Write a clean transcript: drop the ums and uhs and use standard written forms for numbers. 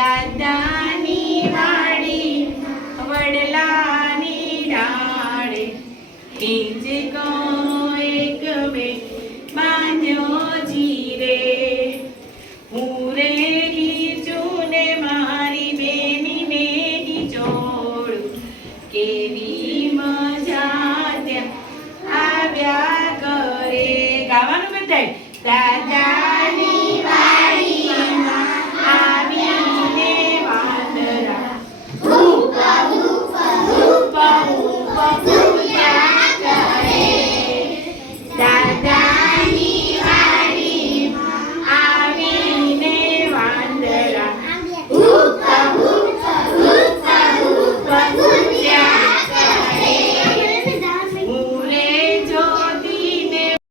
દાદાની વાડી વડલાની ડાળે હિંચકો એક બે બાંધ્યો જીરે મુરેલી ચૂને મારી બેનીને હિચોળું કેવી મજા ત્યાં આવ્યા કરે ગાવાનું બધાય દાદાની વાડીમાં આવીને વાંદરા ભૂપા ભૂપા ભૂપા ભૂપા